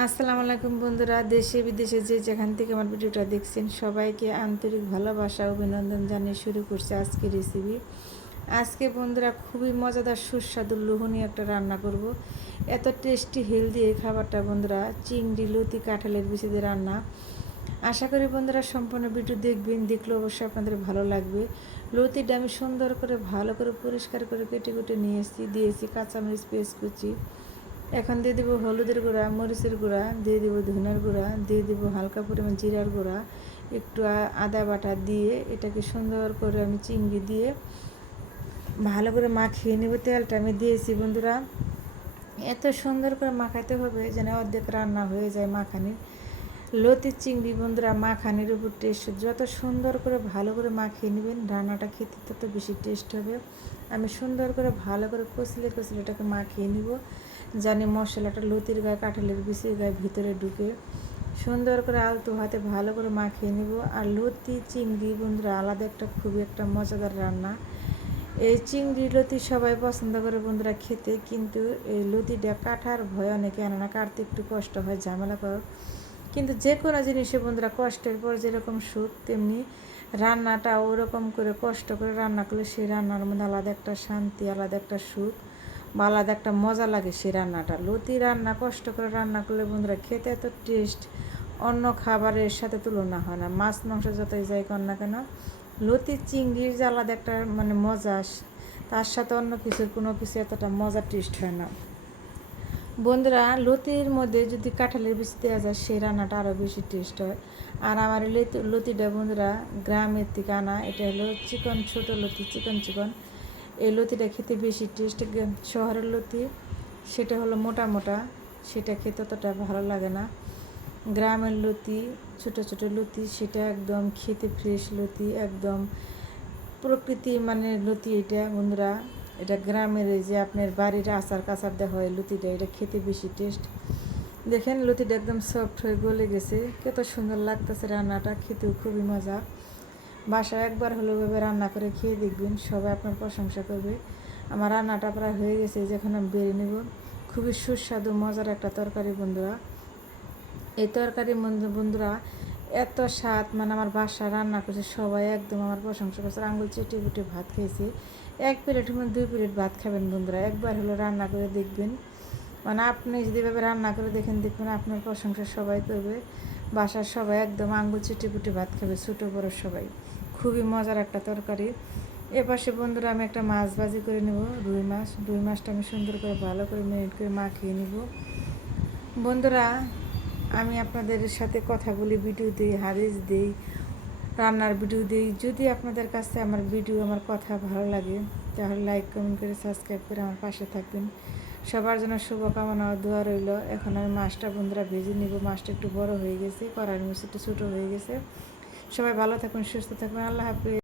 আসসালামু আলাইকুম বন্ধুরা, দেশে বিদেশে যে যেখান থেকে আমার ভিডিওটা দেখছেন সবাইকে আন্তরিক ভালোবাসা অভিনন্দন জানিয়ে শুরু করছে আজকে রেসিপি। আজকে বন্ধুরা খুবই মজাদার সুস্বাদু লোভনীয় একটা রান্না করব। এত টেস্টি হেলদি এই খাবারটা বন্ধুরা, চিংড়ি লতি কাঁঠালের বিচি দিয়ে রান্না। আশা করি বন্ধুরা সম্পূর্ণ ভিডিও দেখবেন, দেখলে অবশ্যই আপনাদের ভালো লাগবে। লতিটা আমি সুন্দর করে ভালো করে পরিষ্কার করে কেটে কেটে দিয়েছি কাঁচামরিচ পেস্ট কুচি। এখন দিয়ে দেবো হলুদের গুঁড়া, মরিচের গুঁড়া, দিয়ে দেবো ধনের গুঁড়া, দিয়ে দেবো হালকা পরিমাণ জিরার গুঁড়া, একটু আদা বাটা দিয়ে এটাকে সুন্দর করে আমি চিংড়ি দিয়ে ভালো করে মাখিয়ে নেব। তেলটা আমি দিয়েছি বন্ধুরা, এত সুন্দর করে মাখাতে হবে যেন অর্ধেক রান্না হয়ে যায় মাখানি। লতি চিংড়ি বন্ধুরা মাখানির উপর টেস্ট, যত সুন্দর করে ভালো করে মাখিয়ে নেবেন রান্নাটা খেতে তত বেশি টেস্ট হবে। আমি সুন্দর করে ভালো করে কচলে কচলে এটাকে মাখিয়ে নিব, জানি মশলাটা লতির গায়ে কাঁঠালের বিচির গায়ে ভিতরে ঢুকে সুন্দর করে আলতো হাতে ভালো করে মাখিয়ে নিব। আর লতি চিংড়ি বন্ধুরা আলাদা একটা খুবই একটা মজাদার রান্না। এই চিংড়ি লতি সবাই পছন্দ করে বন্ধুরা খেতে, কিন্তু এই লতিটা কাটার ভয় অনেকে আনে না, কাটতে একটু কষ্ট হয়, ঝামেলা করে। কিন্তু যে কোনো জিনিসে বন্ধুরা কষ্টের পর যেরকম সুখ, তেমনি রান্নাটা ওরকম করে কষ্ট করে রান্না করলে সেই রান্নার মধ্যে আলাদা একটা শান্তি, আলাদা একটা সুখ বা আলাদা একটা মজা লাগে সেই রান্নাটা। লতি রান্না কষ্ট করে রান্না করলে বন্ধুরা খেতে এত টেস্ট, অন্য খাবারের সাথে তুলনা হয় না। মাছ মাংস যতই যাই কর না কেন, লতি চিংড়ির যে আলাদা একটা মজা, তার সাথে অন্য কিছুর কোনো কিছু এতটা মজা টেস্ট হয় না বন্ধুরা। লতির মধ্যে যদি কাঁঠালের বিচি দেওয়া যায় সেই রান্নাটা আরও বেশি টেস্ট হয়। আর আমার লতিটা বন্ধুরা গ্রামের থেকে আনা, এটা হলো চিকন ছোটো লতি, চিকন চিকন। এই লতিটা খেতে বেশি টেস্ট। শহরের লতি সেটা হলো মোটা মোটা, সেটা খেতে অতটা ভালো লাগে না। গ্রামের লতি ছোটো ছোটো লতি, সেটা একদম খেতে ফ্রেশ লতি, একদম প্রকৃতি লতি এটা বন্ধুরা। এটা গ্রামের এই যে আপনার বাড়ির আচার কাচার দেওয়া হয় লতিটা, এটা খেতে বেশি টেস্ট। দেখেন লতিটা একদম সফট হয়ে গলে গেছে, কত সুন্দর লাগতেছে রান্নাটা, খেতেও খুবই মজা। বাসায় একবার হলেও ভাবে রান্না করে খেয়ে দেখবেন, সবাই আপনার প্রশংসা করবে। আমার রান্নাটা প্রায় হয়ে গেছে, যখন আমি বেরিয়ে নেব। খুবই সুস্বাদু মজার একটা তরকারি বন্ধুরা। এই তরকারি বন্ধুরা এত স্বাদ, আমার বাসা রান্না করছে সবাই একদম আমার প্রশংসা করছে, আঙুল চেটে বুটে ভাত খেয়েছি। এক প্লেটের মধ্যে 2 প্লেট ভাত খাবেন বন্ধুরা, একবার হলো রান্না করে দেখবেন। আপনি যদি এভাবে রান্না করে দেখবেন আপনার প্রশংসা সবাই করবে। বাসার সবাই একদম আঙুল চেটে বুটে ভাত খাবে, ছোটো বড়ো সবাই। খুবই মজার একটা তরকারি। এপাশে বন্ধুরা আমি একটা মাছ ভাজি করে নেব, রুই মাছটা আমি সুন্দর করে ভালো করে মেরিনেট করে মাখিয়ে নেব বন্ধুরা। আমি আপনাদের সাথে কথা বলি, ভিডিও দিই, হাদিস দিই, রান্নার ভিডিও দিই। যদি আপনাদের কাছে আমার ভিডিও, আমার কথা ভালো লাগে তাহলে লাইক কমেন্ট করে সাবস্ক্রাইব করে আমার পাশে থাকবেন। সবার জন্য শুভকামনা ও দোয়া রইল। এখন আমি মাছটা বন্ধুরা ভেজে নিব। মাছটা একটু বড় হয়ে গেছে, কড়াইয়ের মধ্যে একটু ছোটো হয়ে গেছে। সবাই ভালো থাকুন, সুস্থ থাকবেন, আল্লাহ হাফেজ।